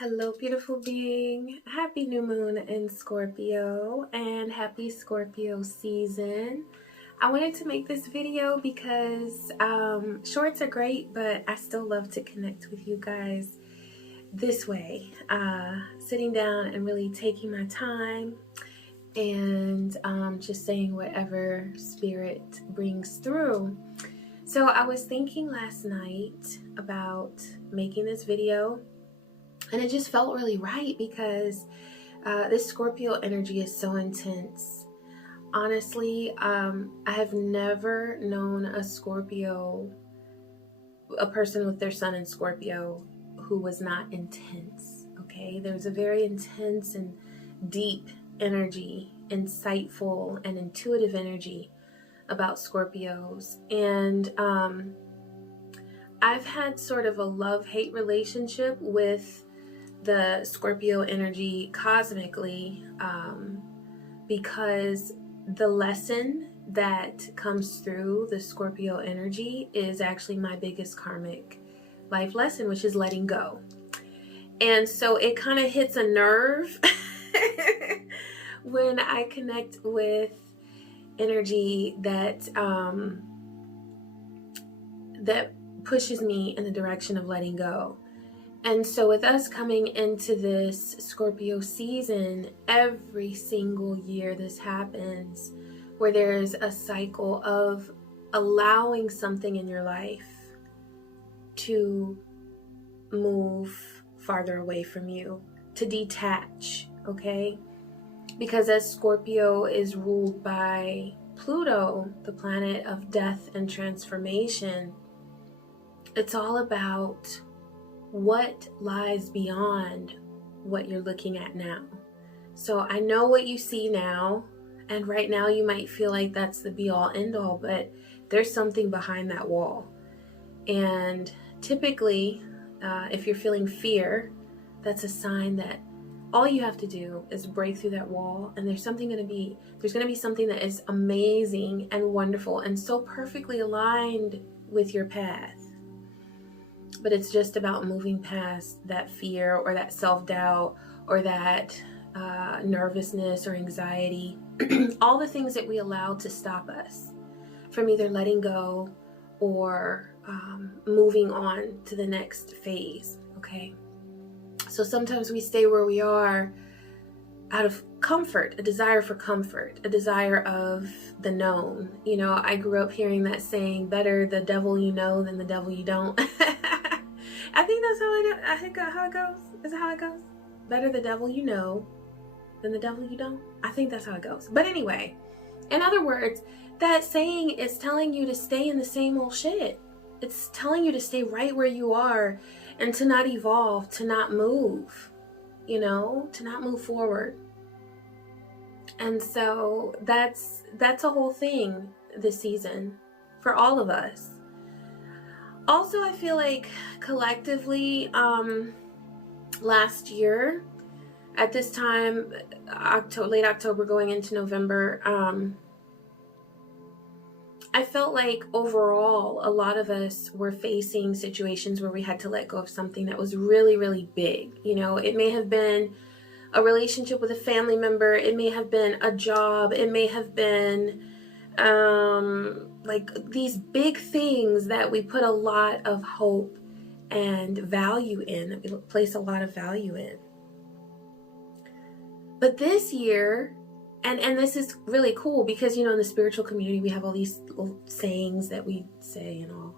Hello, beautiful being. Happy new moon in Scorpio and happy Scorpio season. I wanted to make this video because shorts are great, but I still love to connect with you guys this way. Sitting down and really taking my time and just saying whatever spirit brings through. So I was thinking last night about making this video. And it just felt really right because this Scorpio energy is so intense. Honestly, I have never known a person with their sun in Scorpio who was not intense. Okay, there's a very intense and deep energy, insightful and intuitive energy about Scorpios. And I've had sort of a love-hate relationship with the Scorpio energy cosmically, because the lesson that comes through the Scorpio energy is actually my biggest karmic life lesson, which is letting go. And so it kind of hits a nerve when I connect with energy that that pushes me in the direction of letting go. And so with us coming into this Scorpio season, every single year this happens, where there's a cycle of allowing something in your life to move farther away from you, to detach, okay? Because as Scorpio is ruled by Pluto, the planet of death and transformation, it's all about what lies beyond what you're looking at now. So I know what you see now, and right now you might feel like that's the be all end all, but there's something behind that wall. And typically, if you're feeling fear, that's a sign that all you have to do is break through that wall, and there's going to be something that is amazing and wonderful and so perfectly aligned with your path. But it's just about moving past that fear or that self-doubt or that nervousness or anxiety, all the things that we allow to stop us from either letting go or moving on to the next phase, okay? So sometimes we stay where we are out of comfort, a desire for comfort, a desire of the known. You know, I grew up hearing that saying, better the devil you know than the devil you don't. I think that's how it goes. Is that how it goes? Better the devil you know than the devil you don't. I think that's how it goes. But anyway, in other words, that saying is telling you to stay in the same old shit. It's telling you to stay right where you are and to not evolve, to not move, to not move forward. And so that's a whole thing this season for all of us. Also, I feel like collectively, last year at this time, late October going into November, I felt like overall a lot of us were facing situations where we had to let go of something that was really, really big. It may have been a relationship with a family member, it may have been a job, it may have been like these big things that we put a lot of hope and value in, that we place a lot of value in. But this year, and this is really cool because, in the spiritual community, we have all these little sayings that we say and all.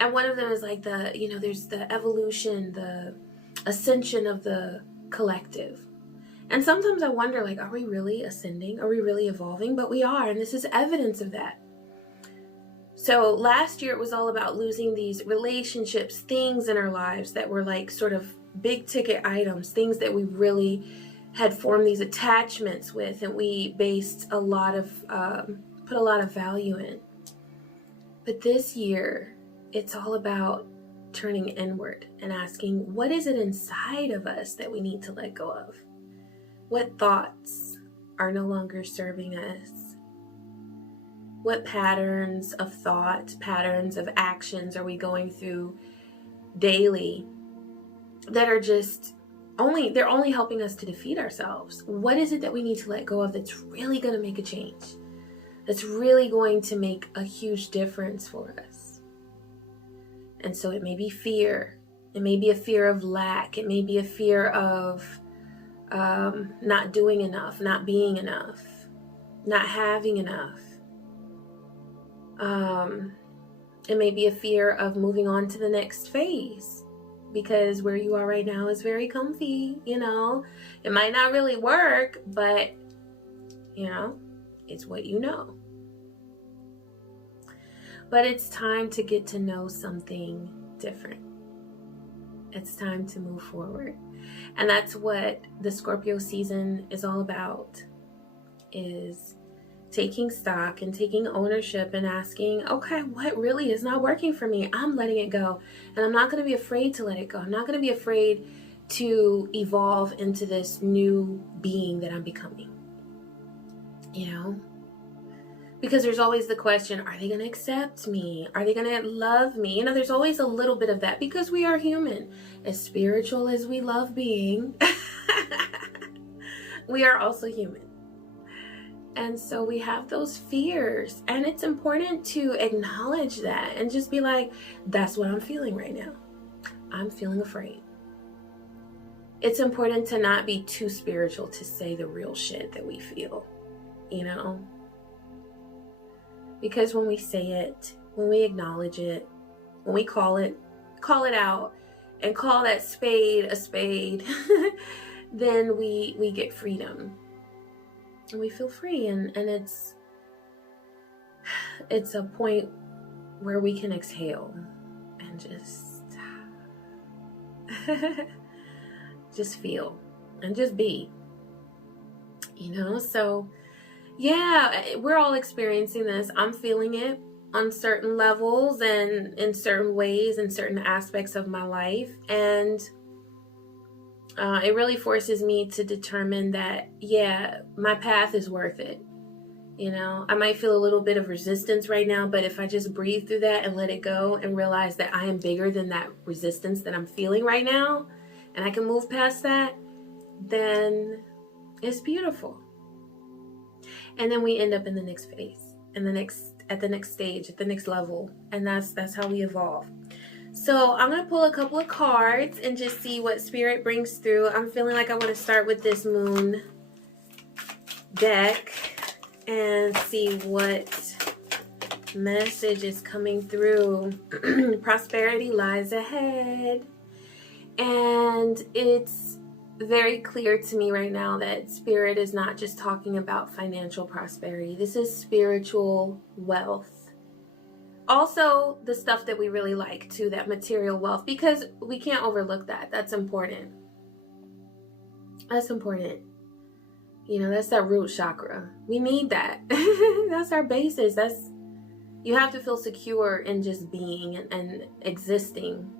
And one of them is like there's the evolution, the ascension of the collective. And sometimes I wonder, like, are we really ascending? Are we really evolving? But we are, and this is evidence of that. So last year it was all about losing these relationships, things in our lives that were like sort of big ticket items, things that we really had formed these attachments with, and we based a lot of, put a lot of value in. But this year, it's all about turning inward and asking, what is it inside of us that we need to let go of? What thoughts are no longer serving us? What patterns of thought, patterns of actions are we going through daily that are just they're only helping us to defeat ourselves. What is it that we need to let go of that's really going to make a change? That's really going to make a huge difference for us. And so it may be fear. It may be a fear of lack. It may be a fear of not doing enough, not being enough, not having enough. It may be a fear of moving on to the next phase, because where you are right now is very comfy, you know. It might not really work, but, you know, it's what you know. But it's time to get to know something different. It's time to move forward. And that's what the Scorpio season is all about, is taking stock and taking ownership and asking, okay, what really is not working for me? I'm letting it go. And I'm not going to be afraid to let it go. I'm not going to be afraid to evolve into this new being that I'm becoming. You know? Because there's always the question, are they going to accept me? Are they going to love me? You know, there's always a little bit of that, because we are human. As spiritual as we love being, we are also human. And so we have those fears, and it's important to acknowledge that and just be like, that's what I'm feeling right now. I'm feeling afraid. It's important to not be too spiritual to say the real shit that we feel, you know? Because when we say it, when we acknowledge it, when we call it out and call that spade a spade, then we get freedom. And we feel free, and it's a point where we can exhale and just feel and just be, you know. So yeah, we're all experiencing this. I'm feeling it on certain levels and in certain ways, in certain aspects of my life, and it really forces me to determine that, yeah, my path is worth it. You know, I might feel a little bit of resistance right now, but if I just breathe through that and let it go and realize that I am bigger than that resistance that I'm feeling right now, and I can move past that, then it's beautiful. And then we end up in the next phase, at the next stage, at the next level, and that's how we evolve. So I'm going to pull a couple of cards and just see what Spirit brings through. I'm feeling like I want to start with this moon deck and see what message is coming through. Prosperity lies ahead. And it's very clear to me right now that Spirit is not just talking about financial prosperity. This is spiritual wealth. Also, the stuff that we really like too, that material wealth, because we can't overlook that. That's important. That's important. You know, that's that root chakra. We need that. That's our basis. You have to feel secure in just being and existing.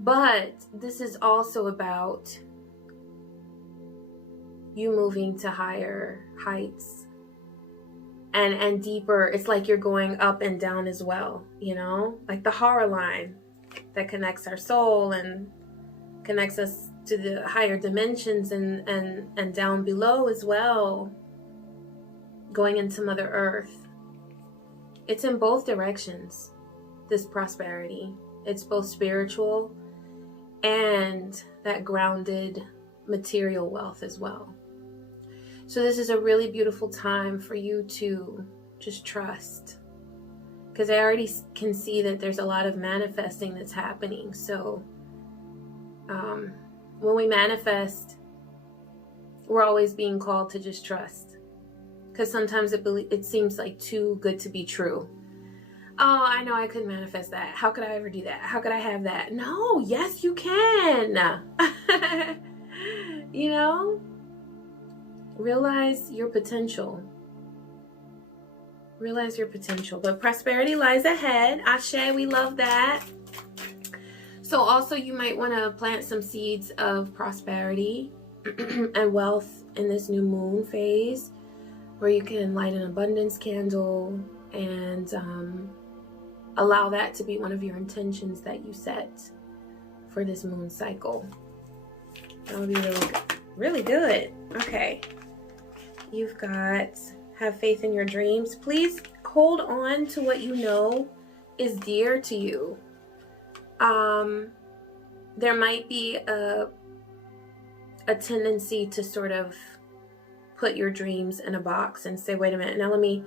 But this is also about you moving to higher heights. And deeper. It's like you're going up and down as well, you know, like the Hara line that connects our soul and connects us to the higher dimensions and down below as well, going into Mother Earth. It's in both directions, this prosperity. It's both spiritual and that grounded material wealth as well. So this is a really beautiful time for you to just trust, because I already can see that there's a lot of manifesting that's happening. So when we manifest, we're always being called to just trust, because sometimes it seems like too good to be true. Oh, I know I couldn't manifest that. How could I ever do that? How could I have that? No, yes, you can. You know? Realize your potential. Realize your potential. But prosperity lies ahead. Ashe, we love that. So also you might want to plant some seeds of prosperity and wealth in this new moon phase, where you can light an abundance candle and allow that to be one of your intentions that you set for this moon cycle. That would be really good. Really good. Okay. You've got have faith in your dreams. Please hold on to what you know is dear to you. There might be a tendency to sort of put your dreams in a box and say, wait a minute, now let me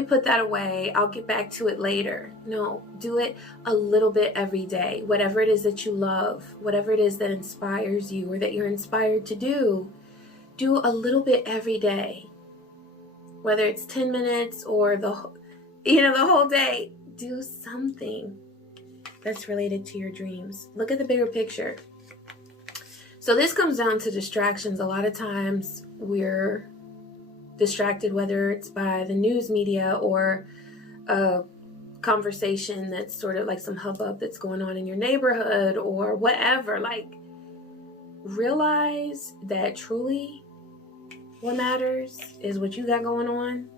put that away. I'll get back to it later. No, do it a little bit every day. Whatever it is that you love, whatever it is that inspires you or that you're inspired to do a little bit every day. Whether it's 10 minutes or the whole day, do something that's related to your dreams. Look at the bigger picture. So this comes down to distractions. A lot of times we're distracted, whether it's by the news media or a conversation that's sort of like some hubbub that's going on in your neighborhood or whatever. Like, realize that truly what matters is what you got going on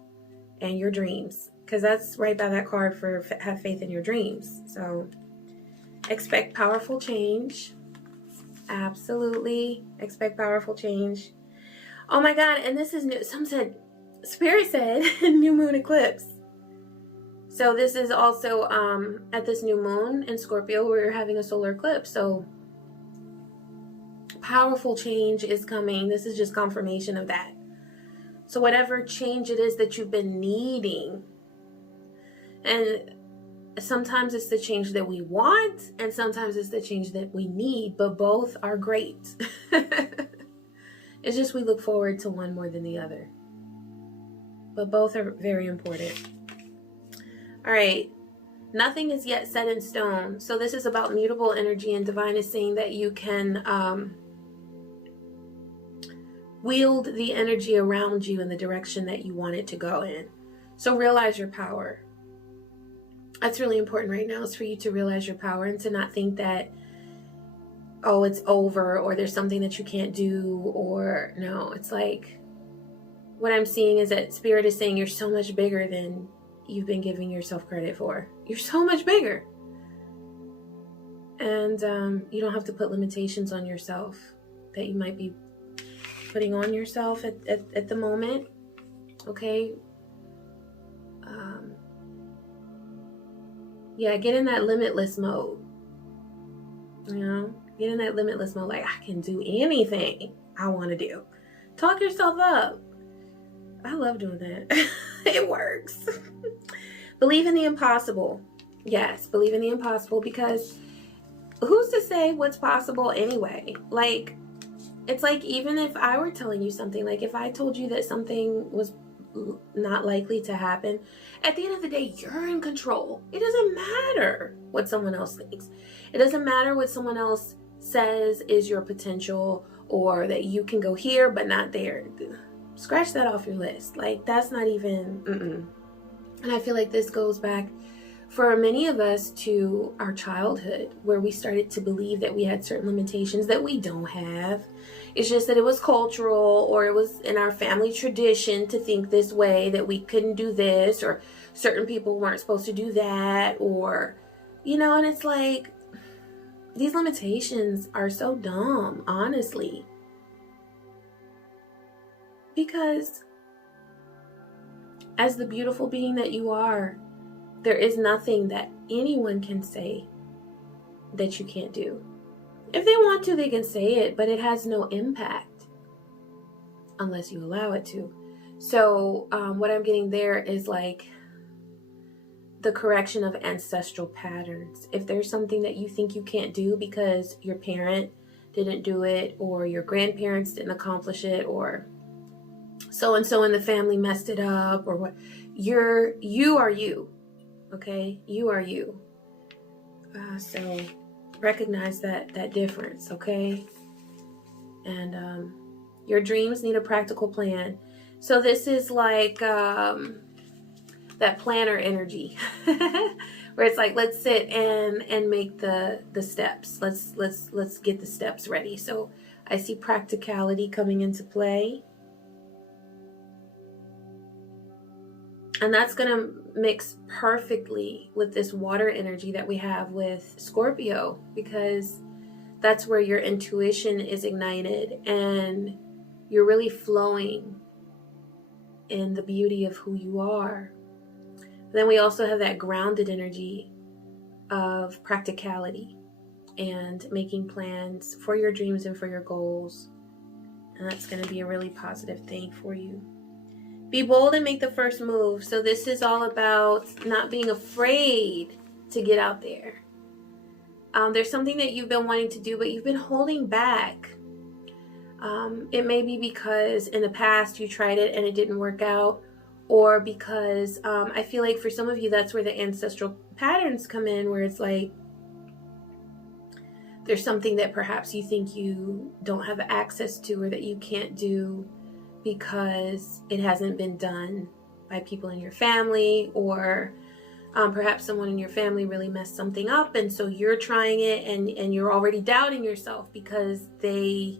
and your dreams, because that's right by that card for have faith in your dreams. So expect powerful change. Absolutely expect powerful change. Oh my God, and this is new. Spirit said new moon eclipse. So this is also at this new moon in Scorpio, we're having a solar eclipse. So powerful change is coming. This is just confirmation of that. So whatever change it is that you've been needing, and sometimes it's the change that we want, and sometimes it's the change that we need, but both are great. It's just we look forward to one more than the other. But both are very important. All right. Nothing is yet set in stone. So this is about mutable energy, and divine is saying that you can wield the energy around you in the direction that you want it to go in. So realize your power. That's really important right now, is for you to realize your power and to not think that, oh, it's over, or there's something that you can't do, or no. It's like, what I'm seeing is that Spirit is saying you're so much bigger than you've been giving yourself credit for. You're so much bigger. And you don't have to put limitations on yourself that you might be putting on yourself at the moment. Okay? Yeah, get in that limitless mode. You know? Get in that limitless mode, like, I can do anything I want to do. Talk yourself up. I love doing that. It works. Believe in the impossible. Yes, believe in the impossible, because who's to say what's possible anyway? Like, it's like, even if I were telling you something, like if I told you that something was not likely to happen, at the end of the day, you're in control. It doesn't matter what someone else thinks. It doesn't matter what someone else says is your potential, or that you can go here but not there. Scratch that off your list. Like, that's not even And I feel like this goes back for many of us to our childhood, where we started to believe that we had certain limitations that we don't have. It's just that it was cultural, or it was in our family tradition to think this way, that we couldn't do this, or certain people weren't supposed to do that, or, and it's like, these limitations are so dumb, honestly. Because as the beautiful being that you are, there is nothing that anyone can say that you can't do. If they want to, they can say it, but it has no impact unless you allow it to. So what I'm getting there is like the correction of ancestral patterns. If there's something that you think you can't do because your parent didn't do it, or your grandparents didn't accomplish it, or so-and-so in the family messed it up, or what, you are you. Okay, you are you. So recognize that difference, okay? And your dreams need a practical plan. So this is like that planner energy, where it's like, let's sit and make the steps. Let's get the steps ready. So I see practicality coming into play. And that's going to mix perfectly with this water energy that we have with Scorpio, because that's where your intuition is ignited and you're really flowing in the beauty of who you are. Then we also have that grounded energy of practicality and making plans for your dreams and for your goals. And that's going to be a really positive thing for you. Be bold and make the first move. So this is all about not being afraid to get out there. There's something that you've been wanting to do, but you've been holding back. It may be because in the past you tried it and it didn't work out, or because I feel like for some of you, that's where the ancestral patterns come in, where it's like there's something that perhaps you think you don't have access to or that you can't do because it hasn't been done by people in your family, or perhaps someone in your family really messed something up, and so you're trying it and you're already doubting yourself because they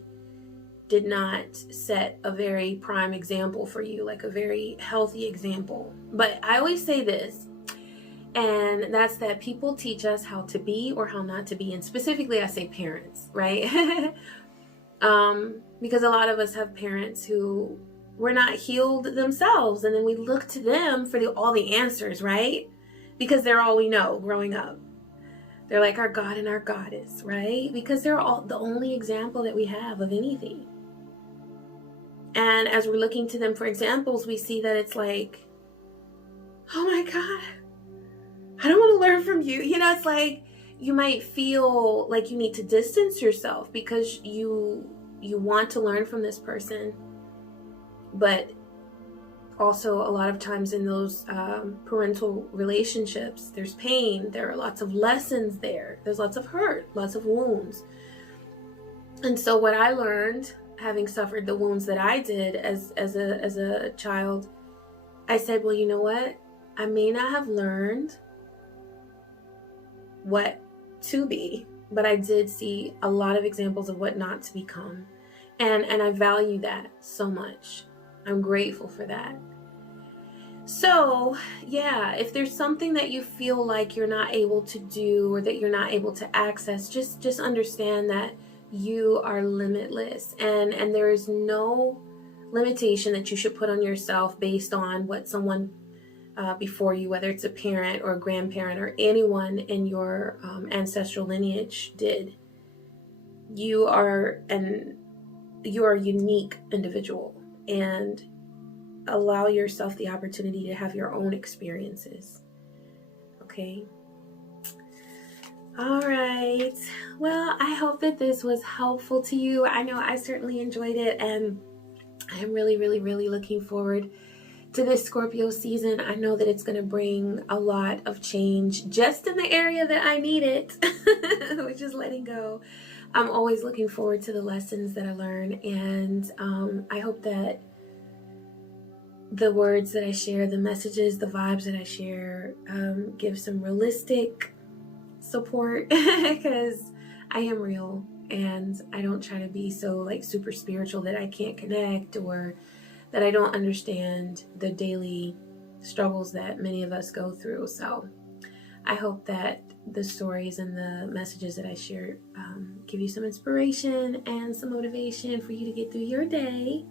did not set a very prime example for you, like a very healthy example. But I always say this, and that's that people teach us how to be or how not to be, and specifically I say parents, right? Because a lot of us have parents who were not healed themselves, and then we look to them for all the answers, right? Because they're all we know growing up. They're like our God and our goddess, right? Because they're all the only example that we have of anything. And as we're looking to them for examples, we see that it's like, oh my God, I don't want to learn from you. You know, it's like you might feel like you need to distance yourself because you want to learn from this person. But also a lot of times in those parental relationships, there's pain. There are lots of lessons there. There's lots of hurt, lots of wounds. And so what I learned, having suffered the wounds that I did as a child, I said, well, you know what? I may not have learned what to be, but I did see a lot of examples of what not to become. And I value that so much. I'm grateful for that. So, yeah, if there's something that you feel like you're not able to do or that you're not able to access, just understand that you are limitless, and there is no limitation that you should put on yourself based on what someone before you, whether it's a parent or a grandparent or anyone in your ancestral lineage did. You are a unique individual, and allow yourself the opportunity to have your own experiences. Okay. All right. Well, I hope that this was helpful to you. I know I certainly enjoyed it, and I'm really, really, really looking forward to this Scorpio season. I know that it's going to bring a lot of change just in the area that I need it, which is letting go. I'm always looking forward to the lessons that I learn, and I hope that the words that I share, the messages, the vibes that I share give some realistic support, because I am real, and I don't try to be so like super spiritual that I can't connect or that I don't understand the daily struggles that many of us go through. So I hope that the stories and the messages that I share give you some inspiration and some motivation for you to get through your day.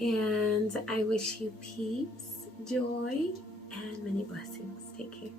And I wish you peace, joy, and many blessings. Take care.